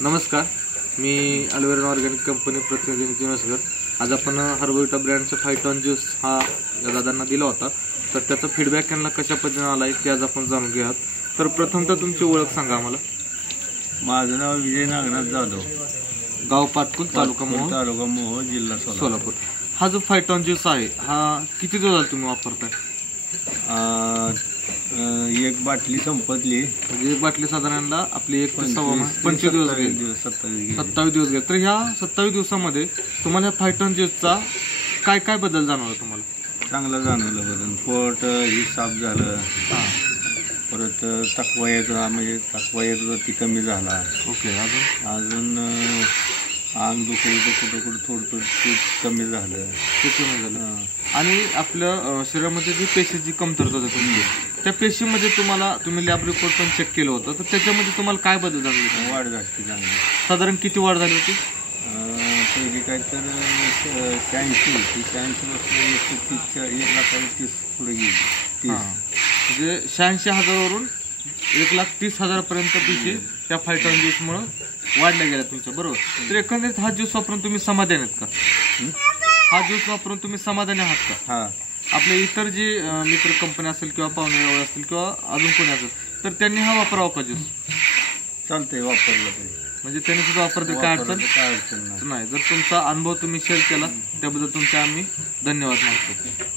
नमस्कार, मी अल्वेरन organic company प्रतिनिधी नितीन वसगर. आज आपण हर्बविटा ब्रँडचा फायटॉन ज्यूस हा या दादांना दिला होता. तर त्याचा फीडबॅक त्यांना कशा पद्धतीने आला आहे ते आज आपण जाणून घेऊयात. तर प्रथमतः तुमची ओळख सांगा आम्हाला. माझं नाव विजय नागनाथ जाधव, गाव पाटकुल, तालुका मोहोळ, जिल्हा सोलापूर. हा जो फायटॉन ज्यूस आहे हा किती दिवस तुम्ही वापरताय? एक बाटली संपतली, म्हणजे एक बाटली साधारणतः आपली 25 दिवस 27 दिवस गेले. तर ह्या 27 दिवसामध्ये तुम्हाला ह्या फायटॉन ज्यूसचा काय काय बदल जाणवला? तुम्हाला चांगला जाणवलं बदल. पोट ही साफ झालं, परत थकवा येत ती कमी झाला. ओके. अजून अंग दुखत थोडं कमी झालं. आणि आपल्या शरीरामध्ये जी पेशीची कमतरता होती त्या पेशीमध्ये तुम्ही लॅब रिपोर्ट पण चेक केलं होतं, तर त्याच्यामध्ये तुम्हाला काय बदल झाले? वाढ झाली चांगली. साधारण किती वाढ झाली होती? पहिली काय तर 86 पासून 1 लाख 30 पुढे गेली. म्हणजे 86,000 1,30,000 पर्यंत पेशी त्या फायटॉन ज्यूसमुळे वाढल्या गेल्या तुमच्या, बरोबर? तर एकंदरीत हा ज्यूस वापरून तुम्ही समाधानी आहेत का? हा ज्यूस वापरून तुम्ही समाधानी आहात का? हा. आपले इतर जे मित्र कंपनी असेल किंवा पाहुणे असतील किंवा अजून कोणी असेल तर त्यांनी हा वापरावा का ज्यूस? चालतंय, वापरलं तरी. म्हणजे त्यांनी सुद्धा वापरते, काय अडचण नाही. जर तुमचा अनुभव तुम्ही शेअर केला त्याबद्दल तुमचे आम्ही धन्यवाद मानतो.